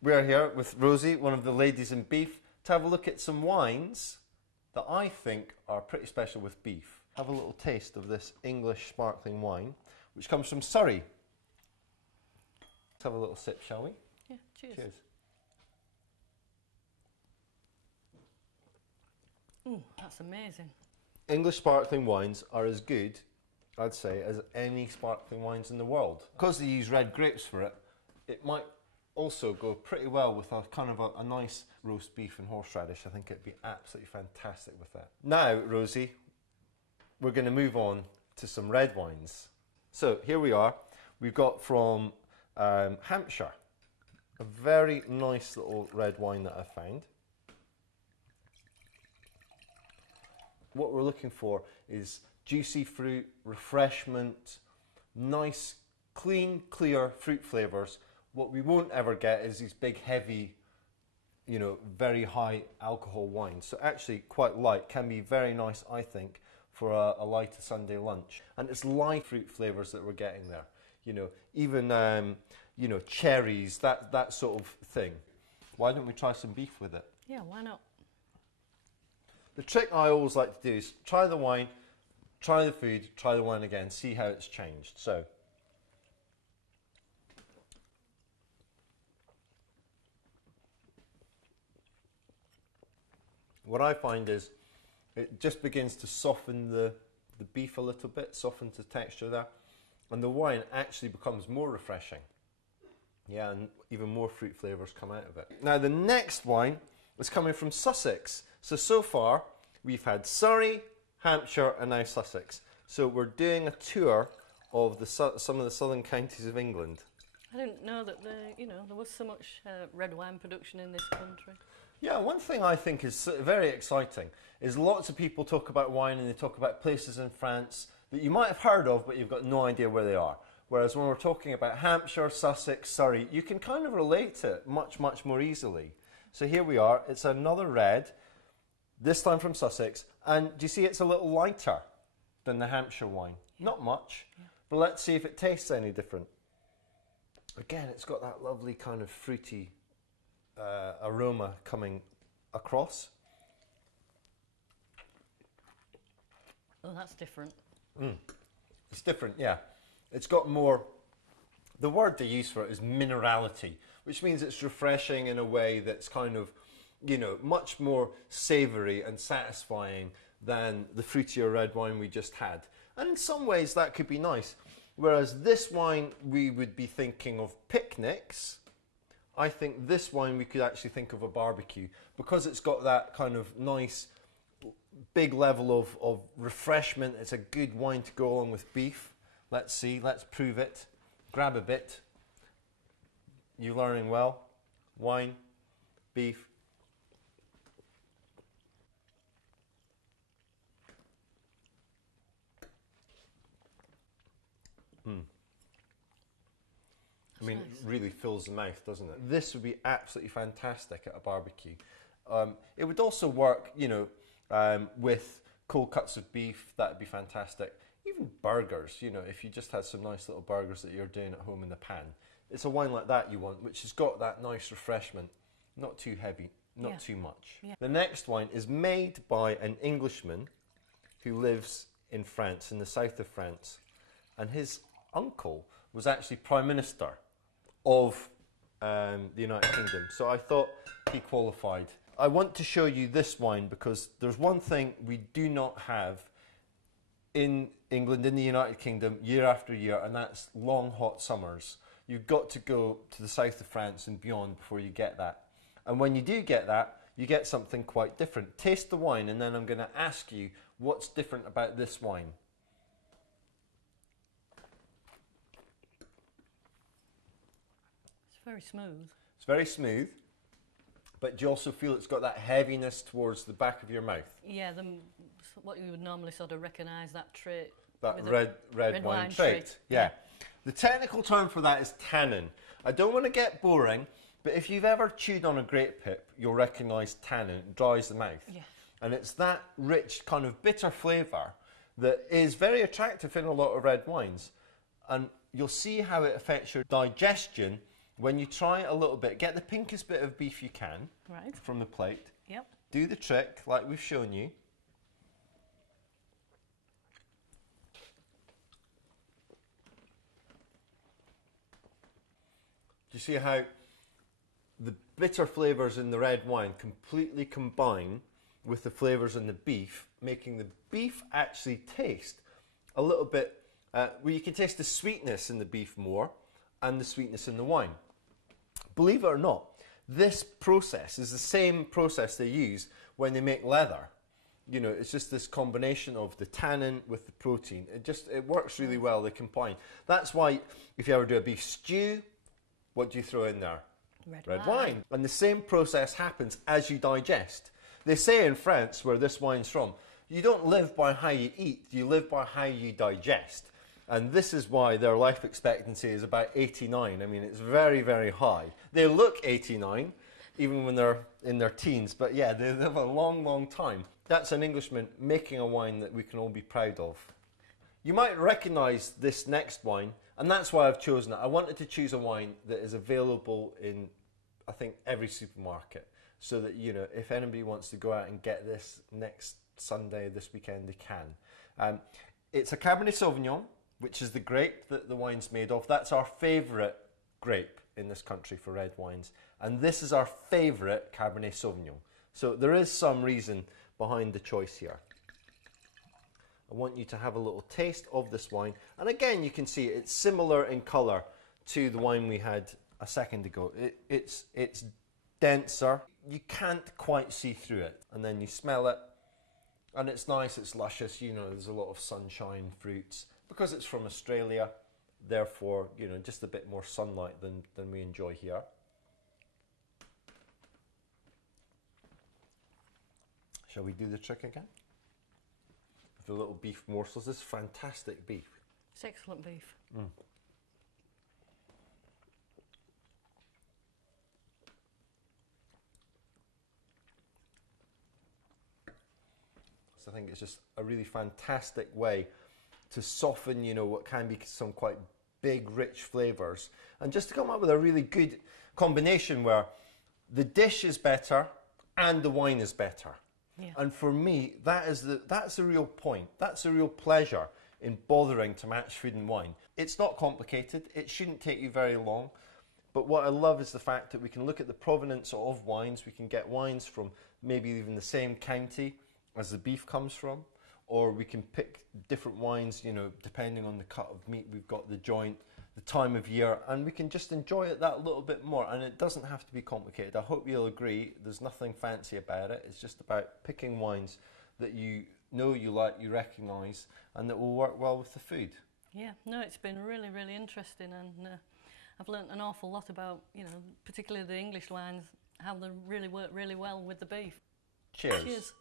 We're here with Rosie, one of the ladies in beef, to have a look at some wines that I think are pretty special with beef. Have a little taste of this English sparkling wine, which comes from Surrey. Let's have a little sip, shall we? Yeah, cheers. Cheers. Ooh, that's amazing. English sparkling wines are as good, I'd say, as any sparkling wines in the world. Because they use red grapes for it, it might also go pretty well with a kind of a nice roast beef and horseradish. I think it'd be absolutely fantastic with that. Now, Rosie, we're going to move on to some red wines. So here we are. We've got from Hampshire, a very nice little red wine that I found. What we're looking for is juicy fruit, refreshment, nice, clean, clear fruit flavours. What we won't ever get is these big, heavy, you know, very high alcohol wines. So actually quite light, can be very nice, I think, for a lighter Sunday lunch. And it's light fruit flavours that we're getting there. You know, even, you know, cherries, that sort of thing. Why don't we try some beef with it? Yeah, why not? The trick I always like to do is try the wine, try the food, try the wine again, see how it's changed. So, what I find is it just begins to soften the beef a little bit, softens the texture there, and the wine actually becomes more refreshing. Yeah, and even more fruit flavours come out of it. Now the next wine is coming from Sussex. So far we've had Surrey, Hampshire and now Sussex. So we're doing a tour of some of the southern counties of England. I didn't know that there was so much red wine production in this country. Yeah, one thing I think is very exciting is lots of people talk about wine and they talk about places in France that you might have heard of but you've got no idea where they are. Whereas when we're talking about Hampshire, Sussex, Surrey, you can kind of relate to it much, much more easily. So here we are, it's another red, this time from Sussex, and do you see it's a little lighter than the Hampshire wine? Yeah. Not much, yeah. But let's see if it tastes any different. Again, it's got that lovely kind of fruity aroma coming across. Oh, that's different. It's different, yeah. It's got more, the word they use for it is minerality, which means it's refreshing in a way that's kind of, you know, much more savoury and satisfying than the fruitier red wine we just had. And in some ways that could be nice. Whereas this wine we would be thinking of picnics, I think this wine we could actually think of a barbecue because it's got that kind of nice big level of refreshment. It's a good wine to go along with beef. Let's see, let's prove it. Grab a bit. You learning well? Wine, beef. I mean, nice. It really fills the mouth, doesn't it? This would be absolutely fantastic at a barbecue. It would also work, you know, with cold cuts of beef. That would be fantastic. Even burgers, you know, if you just had some nice little burgers that you're doing at home in the pan. It's a wine like that you want, which has got that nice refreshment. Not too heavy, not too much. Yeah. The next wine is made by an Englishman who lives in France, in the south of France. And his uncle was actually Prime Minister of the United Kingdom. So I thought he qualified. I want to show you this wine because there's one thing we do not have in England, in the United Kingdom, year after year, and that's long, hot summers. You've got to go to the south of France and beyond before you get that. And when you do get that, you get something quite different. Taste the wine, and then I'm going to ask you what's different about this wine. It's very smooth. It's very smooth, but do you also feel it's got that heaviness towards the back of your mouth? Yeah, what you would normally sort of recognise that trait. That red wine trait. Yeah. The technical term for that is tannin. I don't want to get boring, but if you've ever chewed on a grape pip, you'll recognise tannin. It dries the mouth. Yeah. And it's that rich kind of bitter flavour that is very attractive in a lot of red wines. And you'll see how it affects your digestion When you try it a little bit, get the pinkest bit of beef you can from the plate. Yep. Do the trick like we've shown you. Do you see how the bitter flavours in the red wine completely combine with the flavours in the beef, making the beef actually taste a little bit, where you can taste the sweetness in the beef more and the sweetness in the wine. Believe it or not, this process is the same process they use when they make leather. You know, it's just this combination of the tannin with the protein. It works really well, they combine. That's why if you ever do a beef stew, what do you throw in there? Red wine. And the same process happens as you digest. They say in France, where this wine's from, you don't live by how you eat, you live by how you digest. And this is why their life expectancy is about 89. I mean, it's very, very high. They look 89, even when they're in their teens, but yeah, they live a long, long time. That's an Englishman making a wine that we can all be proud of. You might recognise this next wine, and that's why I've chosen it. I wanted to choose a wine that is available in, I think, every supermarket, so that, you know, if anybody wants to go out and get this next Sunday, this weekend, they can. It's a Cabernet Sauvignon, which is the grape that the wine's made of. That's our favourite grape in this country for red wines. And this is our favourite Cabernet Sauvignon. So there is some reason behind the choice here. I want you to have a little taste of this wine. And again, you can see it's similar in colour to the wine we had a second ago. It's denser. You can't quite see through it. And then you smell it. And it's nice, it's luscious, you know, there's a lot of sunshine, fruits. Because it's from Australia, therefore, you know, just a bit more sunlight than we enjoy here. Shall we do the trick again? With the little beef morsels. This is fantastic beef. It's excellent beef. I think it's just a really fantastic way to soften, you know, what can be some quite big, rich flavours, and just to come up with a really good combination where the dish is better and the wine is better. Yeah. And for me, that's the real point. That's the real pleasure in bothering to match food and wine. It's not complicated. It shouldn't take you very long. But what I love is the fact that we can look at the provenance of wines. We can get wines from maybe even the same county as the beef comes from, or we can pick different wines, you know, depending on the cut of meat we've got, the joint, the time of year, and we can just enjoy it that little bit more. And it doesn't have to be complicated. I hope you'll agree. There's nothing fancy about it. It's just about picking wines that you know you like, you recognise, and that will work well with the food. Yeah, no, it's been really, really interesting, and I've learnt an awful lot about, you know, particularly the English wines, how they really work really well with the beef. Cheers. Cheers.